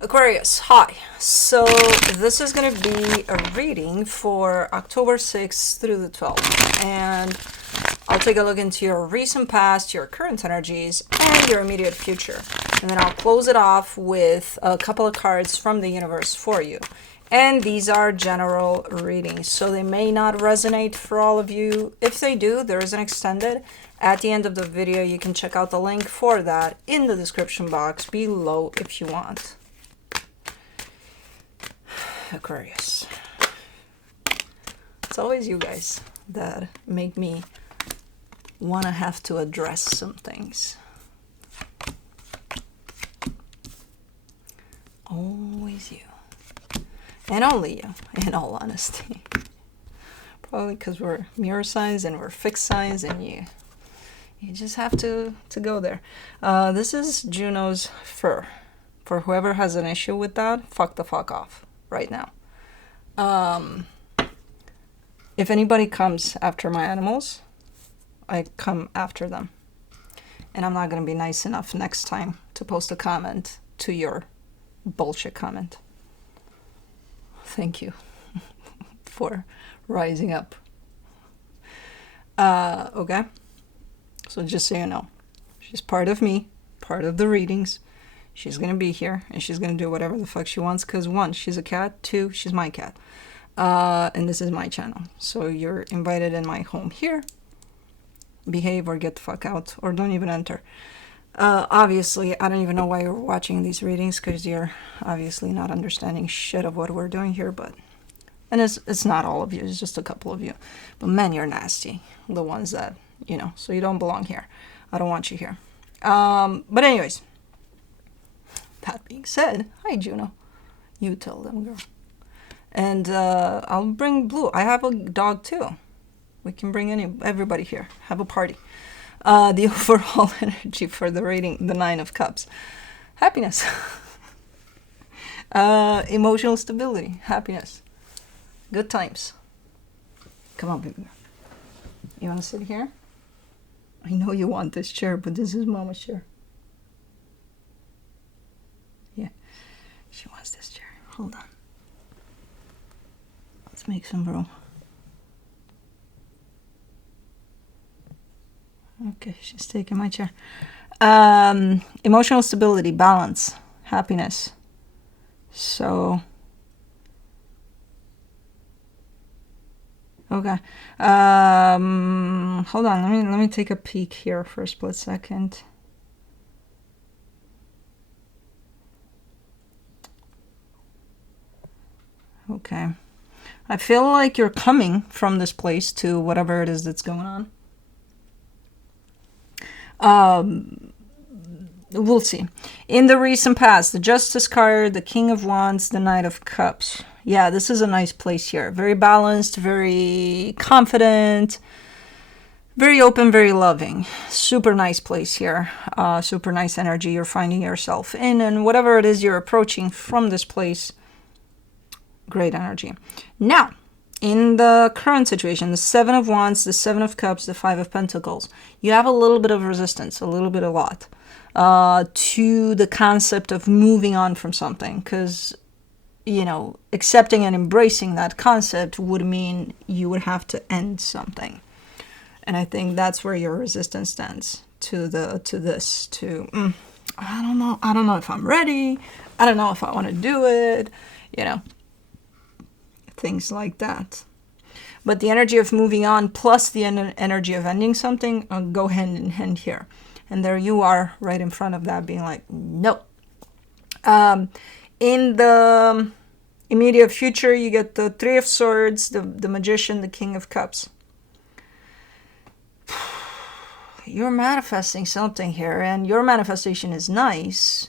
Aquarius, hi. So this is going to be a reading for October 6th through the 12th. And I'll take a look into your recent past, your current energies, and your immediate future. And then I'll close it off with a couple of cards from the universe for you. And these are general readings, so they may not resonate for all of you. If they do, there is an extended. At the end of the video, you can check out the link for that in the description box below if you want. Aquarius. It's always you guys that make me want to have to address some things. Always you. And only you, in all honesty. Probably because we're mirror signs and we're fixed signs and you just have to go there. This is Juno's fur. For whoever has an issue with that, fuck the fuck off right now. If anybody comes after my animals, I come after them. And I'm not going to be nice enough next time to post a comment to your bullshit comment. Thank you for rising up. Okay? So just so you know, she's part of me, part of the readings. She's going to be here, and she's going to do whatever the fuck she wants, because one, she's a cat, two, she's my cat. And this is my channel. So you're invited in my home here. Behave or get the fuck out, or don't even enter. Obviously, I don't even know why you're watching these readings, because you're obviously not understanding shit of what we're doing here, but... And it's not all of you, it's just a couple of you. But man, you're nasty. The ones that, you know, so you don't belong here. I don't want you here. But anyways... That being said, hi Juno. You tell them, girl. And I'll bring Blue. I have a dog too. We can bring everybody here. Have a party. The overall energy for the reading, the Nine of Cups. Happiness. Emotional stability. Happiness. Good times. Come on, baby. You want to sit here? I know you want this chair, but this is Mama's chair. She wants this chair. Hold on. Let's make some room. Okay, she's taking my chair. Emotional stability, balance, happiness. So, okay. Hold on. Let me take a peek here for a split second. Okay. I feel like you're coming from this place to whatever it is that's going on. We'll see. In the recent past, the Justice card, the King of Wands, the Knight of Cups. Yeah, this is a nice place here. Very balanced, very confident, very open, very loving. Super nice place here. Super nice energy you're finding yourself in. And whatever it is you're approaching from this place, great energy. Now, in the current situation, the Seven of Wands, the Seven of Cups, the Five of Pentacles, you have a little bit of resistance, a lot, to the concept of moving on from something. Because, you know, accepting and embracing that concept would mean you would have to end something. And I think that's where your resistance stands to this. I don't know if I'm ready. I don't know if I want to do it, you know. Things like that. But the energy of moving on plus the energy of ending something go hand in hand here. And there you are right in front of that being like, no. In the immediate future, you get the Three of Swords, the Magician, the King of Cups. You're manifesting something here, and your manifestation is nice.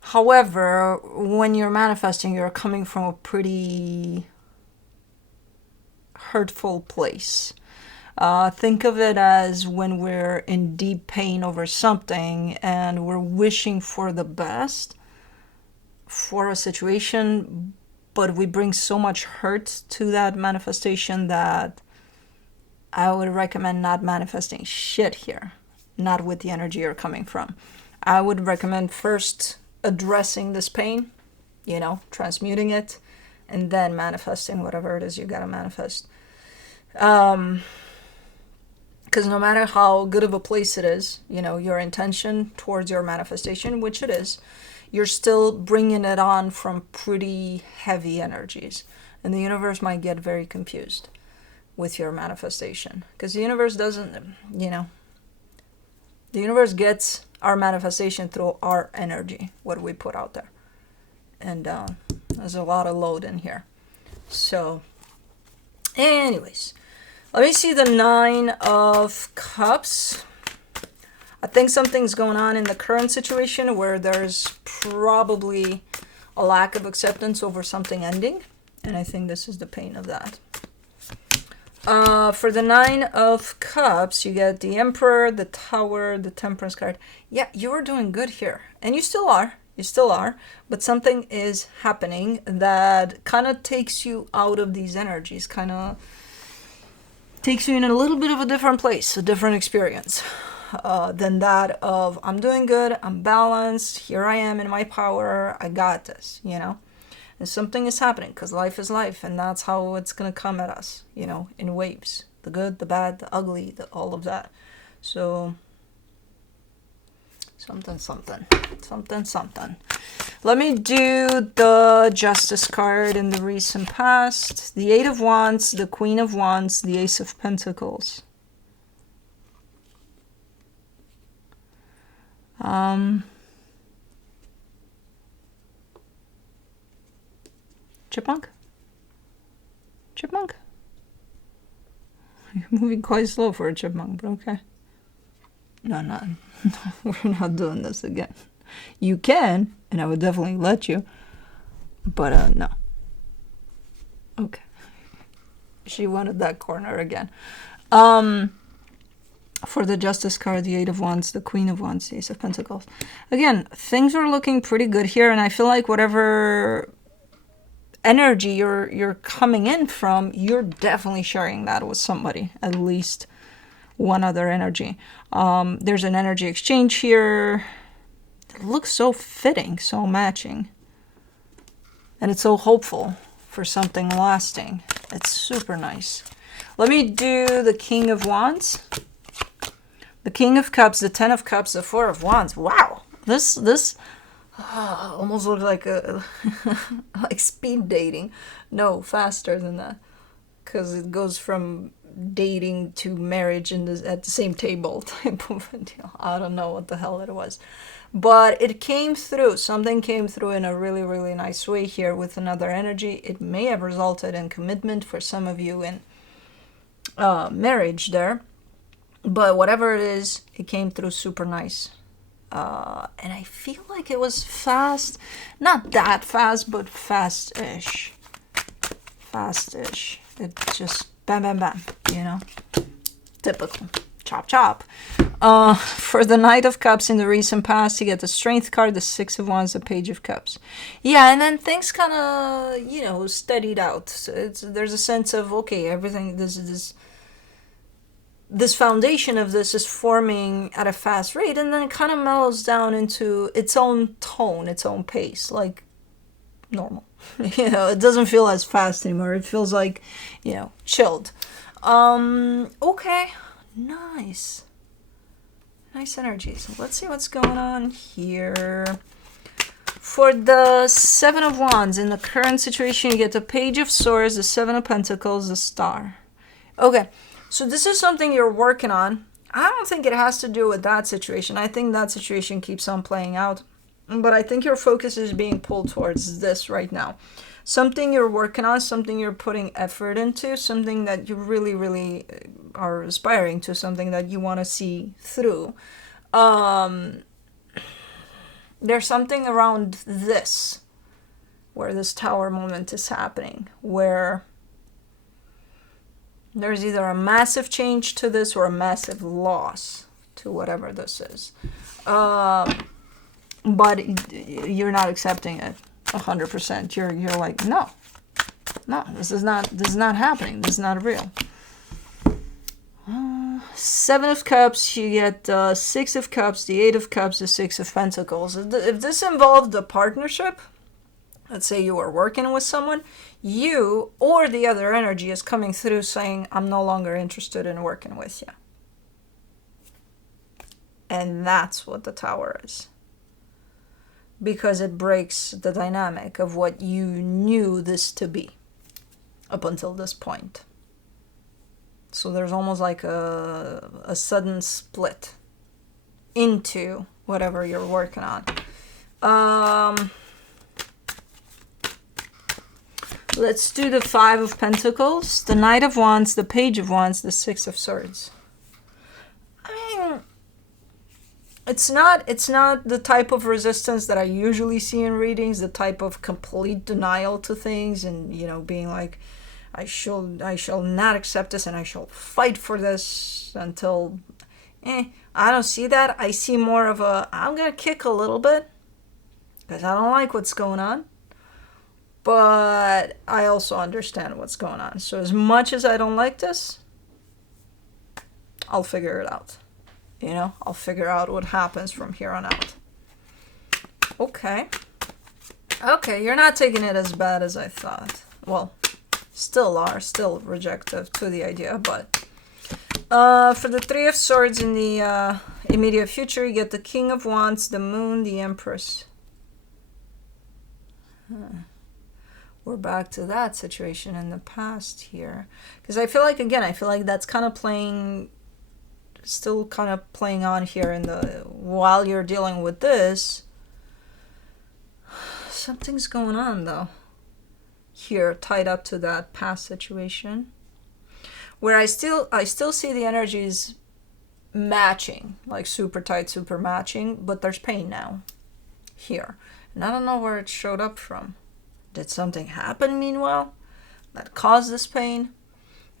However, when you're manifesting, you're coming from a pretty hurtful place. Think of it as when we're in deep pain over something and we're wishing for the best for a situation, but we bring so much hurt to that manifestation that I would recommend not manifesting shit here, not with the energy you're coming from. I would recommend first addressing this pain you know, transmuting it, and then manifesting whatever it is you gotta manifest. Because no matter how good of a place it is, you know, your intention towards your manifestation, which it is, you're still bringing it on from pretty heavy energies. And the universe might get very confused with your manifestation. Because the universe doesn't, you know, the universe gets our manifestation through our energy, what we put out there. And there's a lot of load in here. So, anyways, let me see the 9 of Cups. I think something's going on in the current situation where there's probably a lack of acceptance over something ending. And I think this is the pain of that. For the 9 of Cups, you get the Emperor, the Tower, the Temperance card. Yeah, you were doing good here. And you still are. You still are. But something is happening that kind of takes you out of these energies. Kind of takes you in a little bit of a different place, a different experience. Than that of, I'm doing good, I'm balanced, here I am in my power, I got this, you know. And something is happening, because life is life, and that's how it's going to come at us, you know, in waves. The good, the bad, the ugly, all of that. So, something. Let me do the Justice card in the recent past. The 8 of Wands, the Queen of Wands, the Ace of Pentacles. Chipmunk? Chipmunk? You're moving quite slow for a chipmunk, but okay. No, we're not doing this again. You can, and I would definitely let you, but no. Okay. She wanted that corner again. For the Justice card, the 8 of Wands, the Queen of Wands, the Ace of Pentacles. Again, things are looking pretty good here, and I feel like whatever energy you're coming in from, you're definitely sharing that with somebody, at least one other energy. There's an energy exchange here. It looks so fitting, so matching. And it's so hopeful for something lasting. It's super nice. Let me do the King of Wands. The King of Cups, the 10 of Cups, the 4 of Wands. Wow, this almost looks like a like speed dating. No, faster than that, because it goes from dating to marriage at the same table type of deal. I don't know what the hell it was, but it came through. Something came through in a really, really nice way here with another energy. It may have resulted in commitment for some of you in marriage there. But whatever it is, it came through super nice. And I feel like it was fast. Not that fast, but fast-ish. Fast-ish. It just bam, bam, bam, you know. Typical. Chop, chop. For the Knight of Cups in the recent past, you get the Strength card, the 6 of Wands, the Page of Cups. Yeah, and then things kind of, you know, steadied out. So there's a sense of, okay, everything, this foundation of this is forming at a fast rate, and then it kind of mellows down into its own tone, its own pace, like normal. You know, it doesn't feel as fast anymore. It feels like, you know, chilled. Okay, nice energy. So let's see what's going on here. For the 7 of Wands, in the current situation, you get the Page of Swords, the 7 of Pentacles, the Star. Okay. So this is something you're working on. I don't think it has to do with that situation. I think that situation keeps on playing out. But I think your focus is being pulled towards this right now. Something you're working on, something you're putting effort into, something that you really, really are aspiring to, something that you want to see through. There's something around this, where this Tower moment is happening, where there's either a massive change to this or a massive loss to whatever this is. But you're not accepting it 100%. You're like, no, this is not happening. This is not real. 7 of Cups, you get the 6 of Cups, the 8 of Cups, the 6 of Pentacles. If this involved a partnership, let's say you were working with someone, you or the other energy is coming through saying, I'm no longer interested in working with you. And that's what the Tower is. Because it breaks the dynamic of what you knew this to be up until this point. So there's almost like a sudden split into whatever you're working on. Let's do the Five of Pentacles, the Knight of Wands, the Page of Wands, the Six of Swords. I mean, it's not the type of resistance that I usually see in readings, the type of complete denial to things and, you know, being like, I shall not accept this and I shall fight for this until, I don't see that. I see more of a, I'm going to kick a little bit because I don't like what's going on. But I also understand what's going on. So as much as I don't like this, I'll figure it out. You know, I'll figure out what happens from here on out. Okay. Okay, you're not taking it as bad as I thought. Well, still rejective to the idea, but for the Three of Swords in the immediate future, you get the King of Wands, the Moon, the Empress. We're back to that situation in the past here. Because I feel like, again, that's kind of still kind of playing on here in the, while you're dealing with this, something's going on though. Here, tied up to that past situation. Where I still see the energies matching, like super tight, super matching, but there's pain now. Here. And I don't know where it showed up from. Did something happen meanwhile that caused this pain?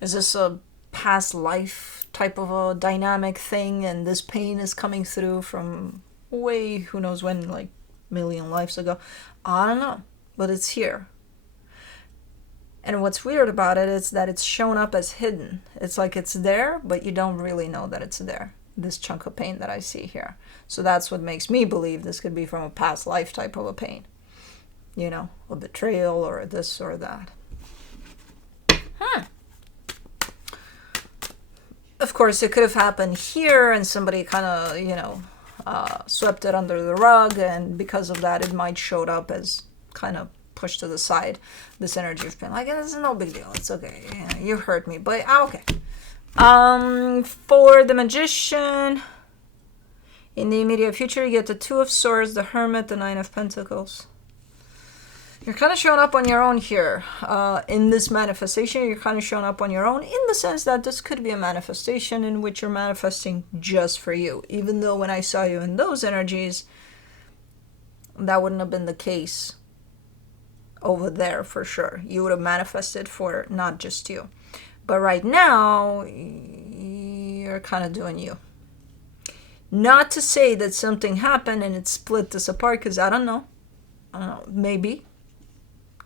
Is this a past life type of a dynamic thing and this pain is coming through from way, who knows when, like million lives ago? I don't know, but it's here. And what's weird about it is that it's shown up as hidden. It's like it's there, but you don't really know that it's there. This chunk of pain that I see here. So that's what makes me believe this could be from a past life type of a pain. You know, a betrayal or a this or that. Of course, it could have happened here and somebody kind of, you know, swept it under the rug. And because of that, it might showed up as kind of pushed to the side. This energy of pain. Like, it's no big deal. It's okay. You hurt me. But, okay. For the Magician, in the immediate future, you get the Two of Swords, the Hermit, the Nine of Pentacles. You're kind of showing up on your own here. In this manifestation, you're kind of showing up on your own in the sense that this could be a manifestation in which you're manifesting just for you. Even though when I saw you in those energies, that wouldn't have been the case over there for sure. You would have manifested for not just you. But right now, you're kind of doing you. Not to say that something happened and it split this apart, because I don't know. Maybe.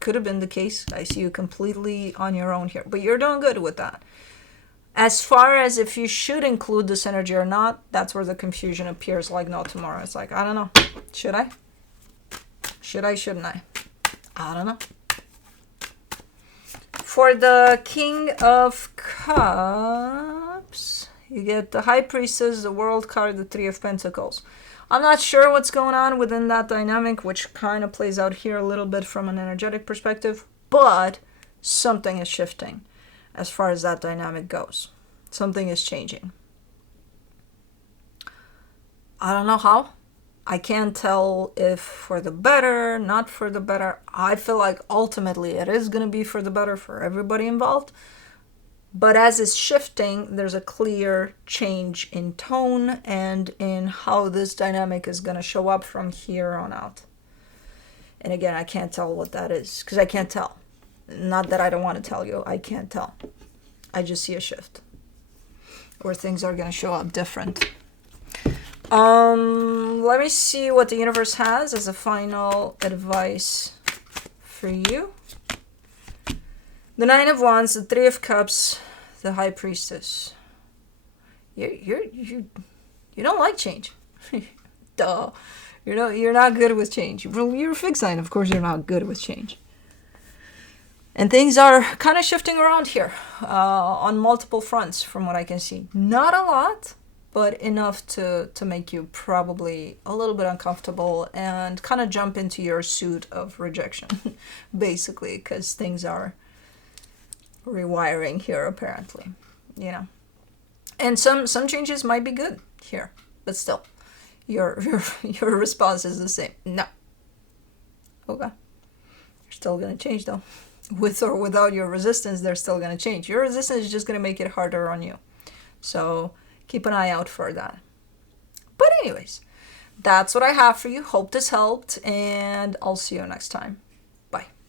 Could have been the case. I see you completely on your own here. But you're doing good with that. As far as if you should include this energy or not, that's where the confusion appears like no tomorrow. It's like, I don't know. Should I? Should I, shouldn't I? I don't know. For the King of Cups, you get the High Priestess, the World card, the Three of Pentacles. I'm not sure what's going on within that dynamic, which kind of plays out here a little bit from an energetic perspective, but something is shifting as far as that dynamic goes. Something is changing. I don't know how. I can't tell if for the better, not for the better. I feel like ultimately it is going to be for the better for everybody involved. But as it's shifting, there's a clear change in tone and in how this dynamic is going to show up from here on out. And again, I can't tell what that is because I can't tell. Not that I don't want to tell you. I can't tell. I just see a shift where things are going to show up different. Let me see what the universe has as a final advice for you. The Nine of Wands, the Three of Cups, the High Priestess. You don't like change. Duh. You're not good with change. Well, you're a fixed sign, of course you're not good with change. And things are kind of shifting around here on multiple fronts from what I can see. Not a lot, but enough to make you probably a little bit uncomfortable and kind of jump into your suit of rejection, basically, because things are rewiring here apparently, you know. And some changes might be good here, but still, your response is the same. No. Okay. You're still gonna change though. With or without your resistance, they're still gonna change. Your resistance is just gonna make it harder on you. So keep an eye out for that. But anyways, that's what I have for you. Hope this helped, and I'll see you next time.